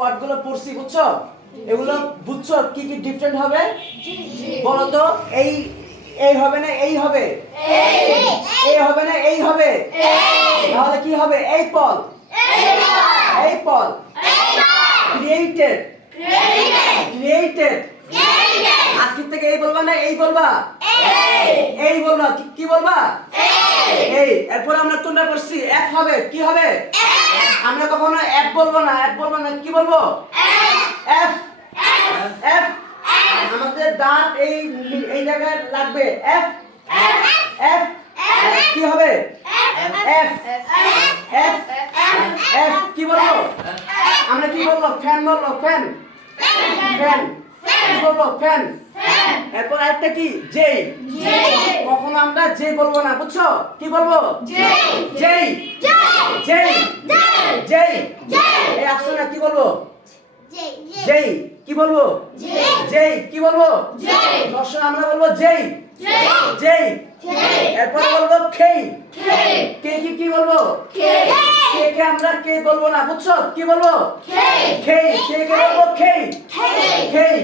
ওয়ার্ডগুলো পড়ছি বুঝছো? এগুলো বুঝছো কি কি ডিফারেন্ট হবে? বলো তো। এই এই হবে না এই হবে? এই হবে না এই হবে? তাহলে কি হবে? এই পল এই পল ক্রিয়েটেড ক্রিয়েটেড আজকে থেকে এই বলবা না এই বলবা? এই বলবা। কি বলবা? এই। এরপর আমরা কোনটা করছি? এফ হবে। কি হবে? আমরা কখনো এফ বলবো না। এফ বলবো না, কি বলবো? F F. আমাদের দাঁত এই এই জায়গায় লাগবে। F F. কি হবে? F F F. কি বলবো? আমরা কি বলবো? ফ্যান বলবো। Fan fan. কি বলবো? ফ্যান। এরপর আরেকটা কি? জেই। কখনো আমরা জে বলবো না বুঝছো? কি বলবো? জেই জেই জেই। এই আসছে না, কি বলবো? জেই। কি বলবো? জেই। কি বলবো? দর্শন আমরা বলবো জেই জেই। এরপর বলবো খেই। কে কি কি বলবো? কে কে আমরা কে বলবো না বুঝছো? কি বলবো? খেই। কে কে বলবো? খেই খেই।